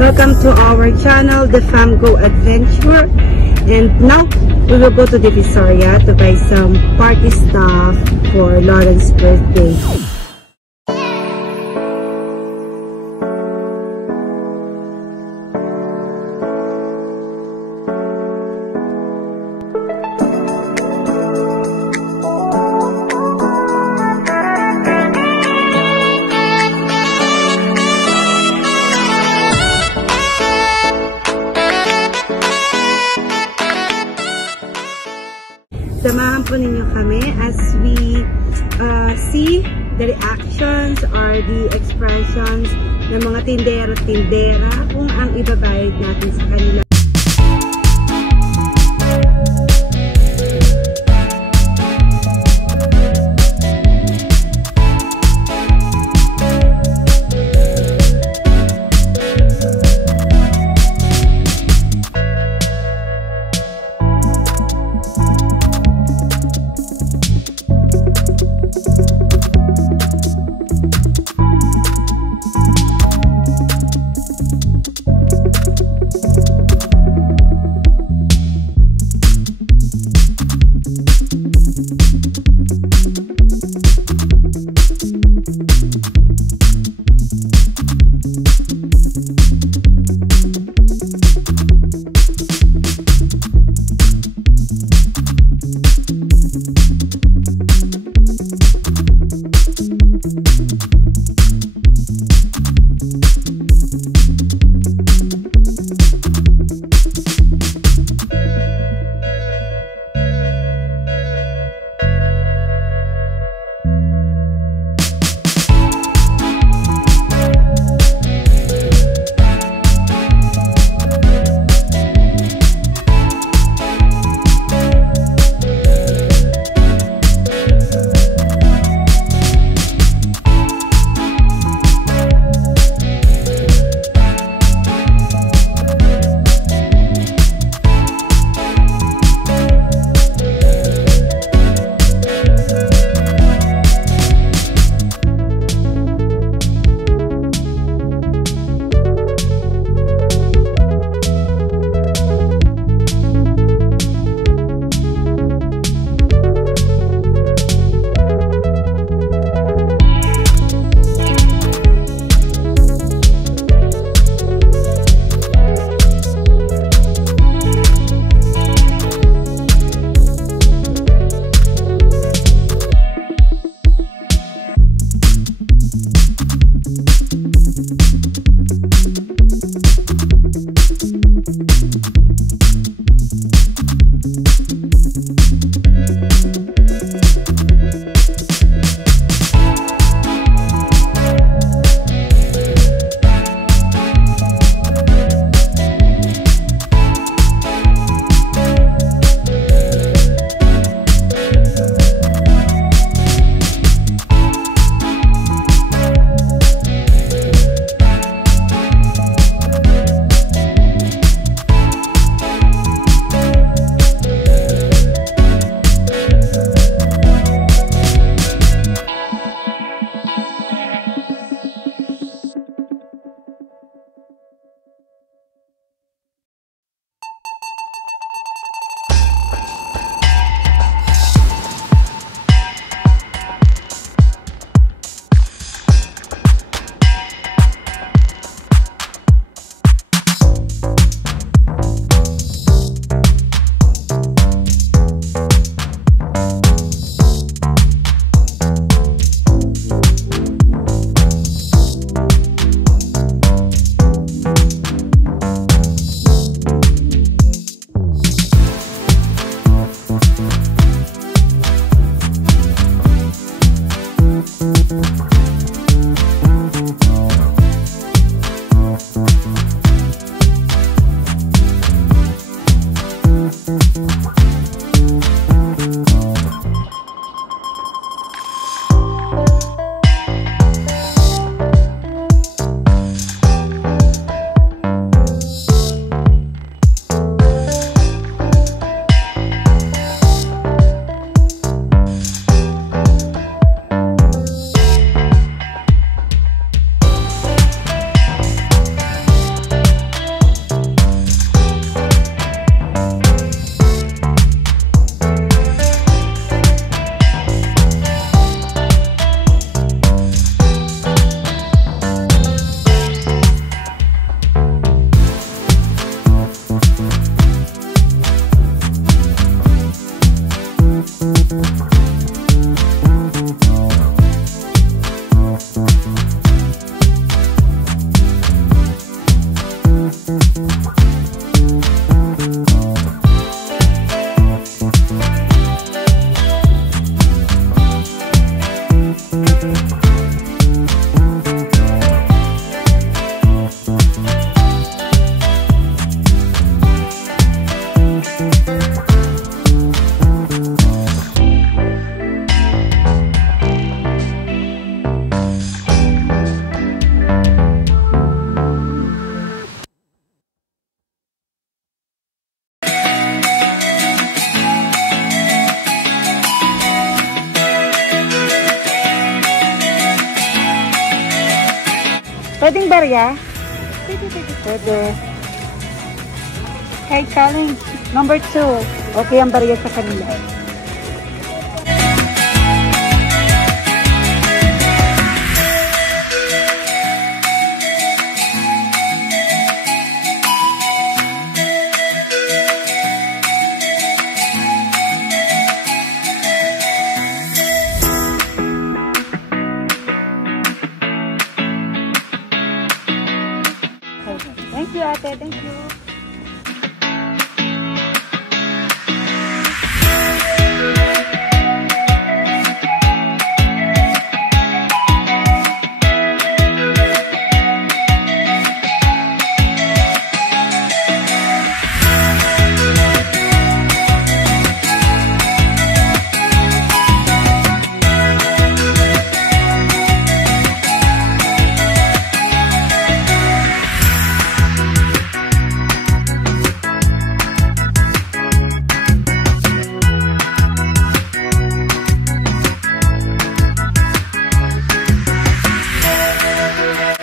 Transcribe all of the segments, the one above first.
Welcome to our channel, The Fam Go Adventure. And now, we will go to Divisoria to buy some party stuff for Lauren's birthday. Samahan po ninyo kami as we see the reactions or the expressions ng mga tindera-tindera kung ang ibabayad natin sa kanila. barya? Pwede. Okay, challenge number 2. Okay ang barya sa kanila. Thank you, ate. Thank you.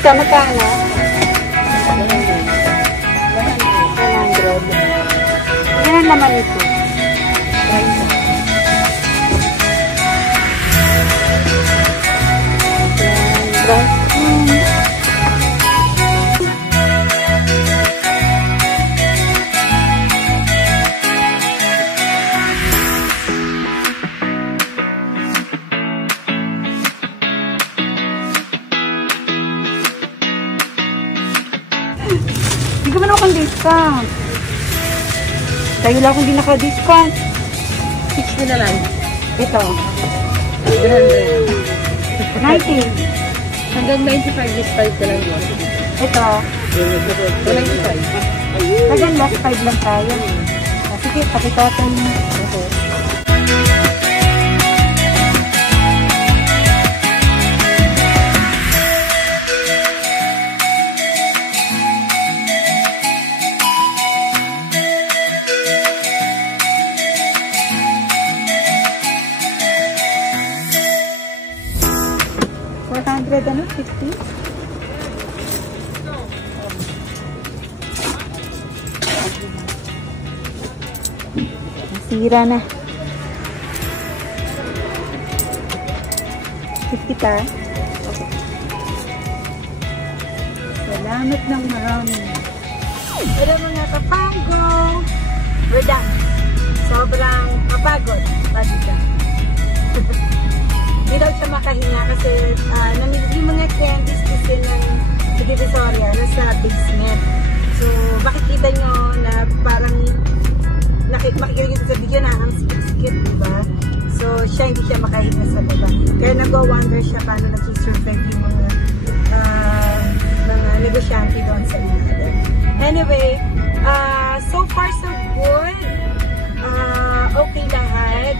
Ito, magkano? 100. Yan ang laman ito. Hindi ka man akong discount. Tayo lang kung di naka-discount. 60 na lang. Ito. 100. 90. Hanggang 95 discount ka lang yun. Ito. 95. Hanggang last 5 lang tayo. Sige, pakitotan mo. Okay. Ano? 50? Nasira na. 50 pa. Okay. Salamat ng marami. Hello mga kapango! We're done. Sobrang mapagod. Pagod. Hindi daw siya makahinga kasi yung mga candies kasi ng Divisoria nasa basement. So, makikita nyo na parang makikita nyo sa video na ang sikit-sikit, diba? So, hindi siya makahinga sa baba. Kaya nag-wonder siya paano nag-survive yung mga negosyante doon sa ilalim. Anyway, so far so good. Okay lahat.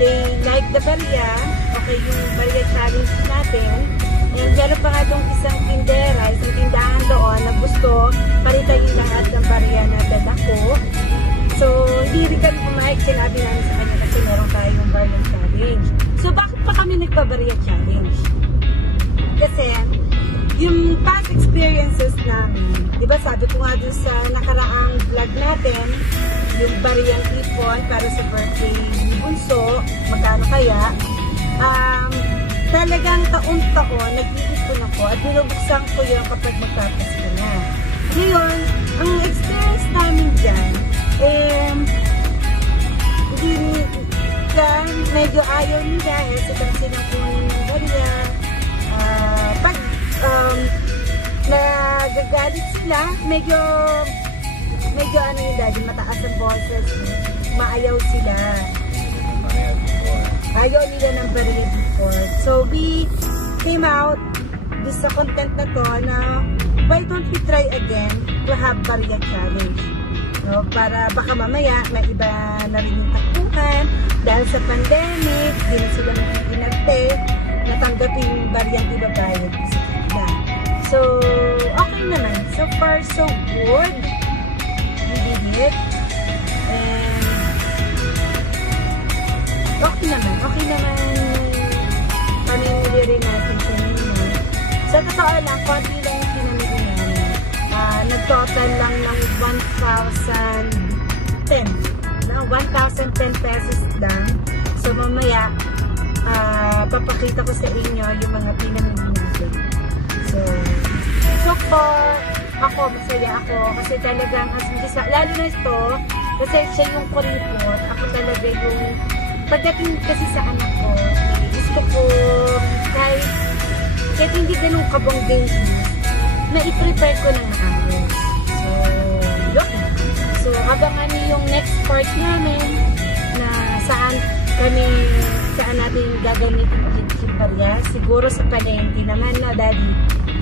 They like the barya. Okay, yung barya challenge natin. And meron pa nga itong isang tindera, isang tindahan doon na gusto palitan yung lahat ng barya na dadako. So, hindi rin kami pumayag. Sinabi namin sa kanya kasi meron tayong barya challenge. So, bakit pa kami nagpa-barya challenge? Kasi, yung past experiences namin, di ba sabi ko nga dun sa nakaraang vlog natin, yung bariyang ipon para sa birthday ni Bunso, magkano kaya, talagang taon-taon nag-iipon ako at binubuksan ko yun kapag magtapos ko na. Ngayon, ang experience namin dyan, medyo ayaw nila, hesitant silang kunin ng barya. Pag nagagalit sila, medyo ano yung daddy, mataas ang boses, maayaw sila. Ayaw nila ng barya before. So, we came out this sa content na to na why don't we try again to have barya challenge? No? Para baka mamaya may iba na rin yung takbuhan dahil sa pandemic, di na sila magpipinagte, natanggapin yung baryang ibabayad sa kanila. So, okay naman. So far, so good. We did it. And okay naman. Okay naman. Pamimili rin natin kanina. Sa totoo lang, konti lang yung pinamili namin. Nag-total lang ng 1,010. 1,010 pesos lang. So, mamaya, papakita ko sa inyo yung mga pinamili natin. So far, ako, masaya ako. Kasi talagang, lalo na ito, kasi siya yung kuripot. Ako talaga yung, pagdating kasi sa anak ko, gusto ko, kahit hindi ganun kabang baby, na i-prepare ko ng maayos. So, yun. So, abangan niyo yung next part namin na saan natin gagamitin ulit yung barya. Siguro sa palengke naman, no, Daddy?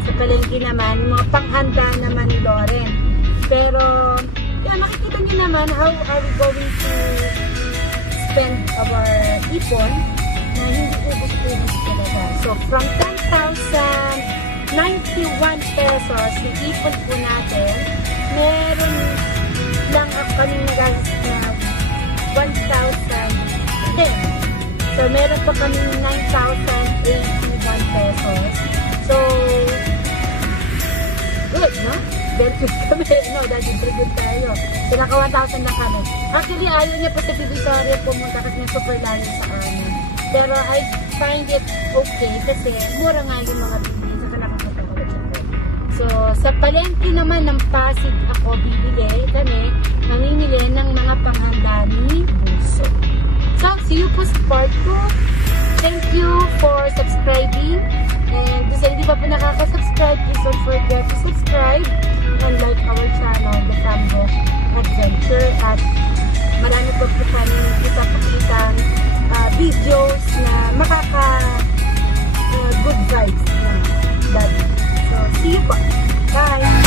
Sa palengke naman, mga panghanda naman ni Loren. Pero, yan, makikita niyo naman how are we going to spend our ipon na hindi ubus-ubus talaga. So, from 10,091 pesos na ipon po natin, meron lang kaming nagastos na 1,010. So, meron pa kaming 9,081 pesos. So, good, no? Very good kami. No, dahil very good tayo. So, naka 1,000 na kami. Actually, ayaw niya pa sa Divisoria pumunta kasi may super layo sa amin. Pero I find it okay kasi mura nga yung mga bibili. Saka nakakatawa siya. So, sa palengke naman ng Pasig ako kami namimili ng mga panghanda ni Bunso. So, see you po sa part 2. Thank you for subscribing. And kung hindi pa po nakaka-subscribe, please don't forget to subscribe and like our channel, The Sambo Adventure. At marami po po kami ipapakitang videos na good vibes na dati. So, see you po. Bye!